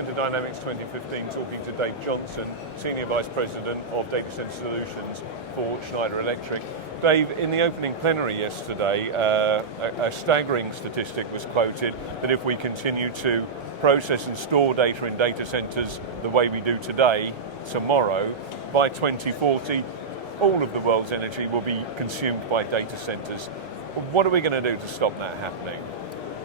Center Dynamics 2015, talking to Dave Johnson, Senior Vice President of Data Center Solutions for Schneider Electric. Dave, in the opening plenary yesterday, a staggering statistic was quoted that if we continue to process and store data in data centers the way we do today, tomorrow, by 2040, all of the world's energy will be consumed by data centers. What are we going to do to stop that happening?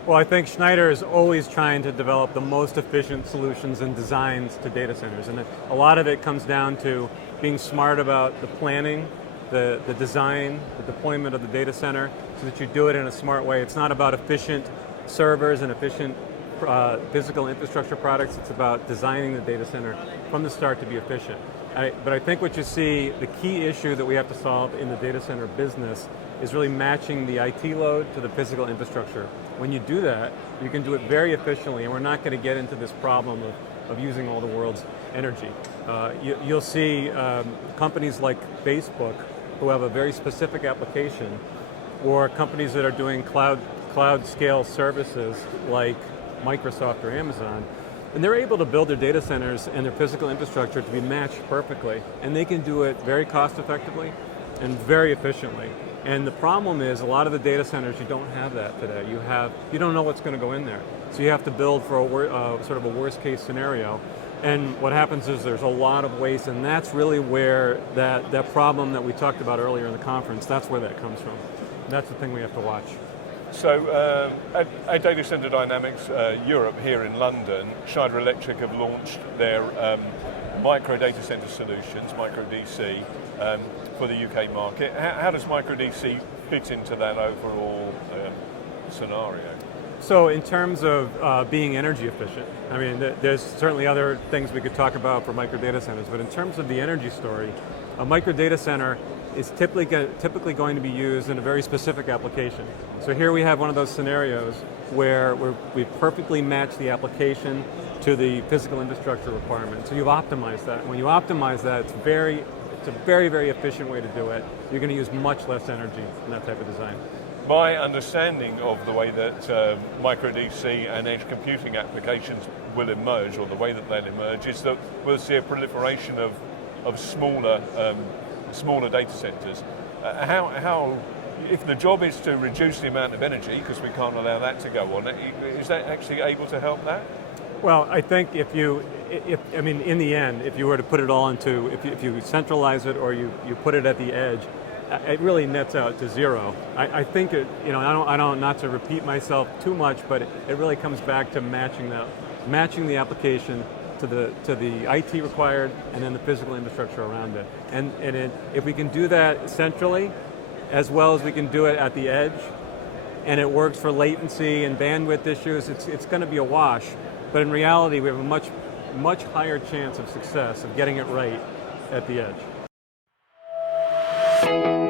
Well, I think Schneider is always trying to develop the most efficient solutions and designs to data centers. And a lot of it comes down to being smart about the planning, the design, the deployment of the data center, so that you do it in a smart way. It's not about efficient servers and efficient physical infrastructure products. It's about designing the data center from the start to be efficient. But I think what you see, the key issue that we have to solve in the data center business is really matching the IT load to the physical infrastructure. When you do that, you can do it very efficiently, and we're not going to get into this problem of using all the world's energy. You'll see companies like Facebook who have a very specific application, or companies that are doing cloud scale services like Microsoft or Amazon, and they're able to build their data centers and their physical infrastructure to be matched perfectly, and they can do it very cost effectively and very efficiently. And the problem is, a lot of the data centers, you don't have that today. You don't know what's going to go in there. So you have to build for sort of a worst case scenario. And what happens is there's a lot of waste, and that's really where that problem that we talked about earlier in the conference, that's where that comes from. And that's the thing we have to watch. So at Data Center Dynamics Europe here in London, Schneider Electric have launched their micro data center solutions, micro DC, for the UK market. How does micro DC fit into that overall scenario? So in terms of being energy efficient, I mean, there's certainly other things we could talk about for micro data centers, but in terms of the energy story, a micro data center is typically going to be used in a very specific application. So here we have one of those scenarios where we perfectly match the application to the physical infrastructure requirement. So you've optimized that. When you optimize that, it's a very, very efficient way to do it. You're going to use much less energy in that type of design. My understanding of the way that micro DC and edge computing applications will emerge, or the way that they'll emerge, is that we'll see a proliferation of smaller data centers. How, if the job is to reduce the amount of energy, because we can't allow that to go on, is that actually able to help that? Well, I think in the end, if you were to put it all into, if you centralize it or you put it at the edge, it really nets out to zero. I think I don't, not to repeat myself too much, but it really comes back to matching the application to the IT required, and then the physical infrastructure around it. And if we can do that centrally, as well as we can do it at the edge, and it works for latency and bandwidth issues, it's going to be a wash. But in reality, we have a much higher chance of success of getting it right at the edge.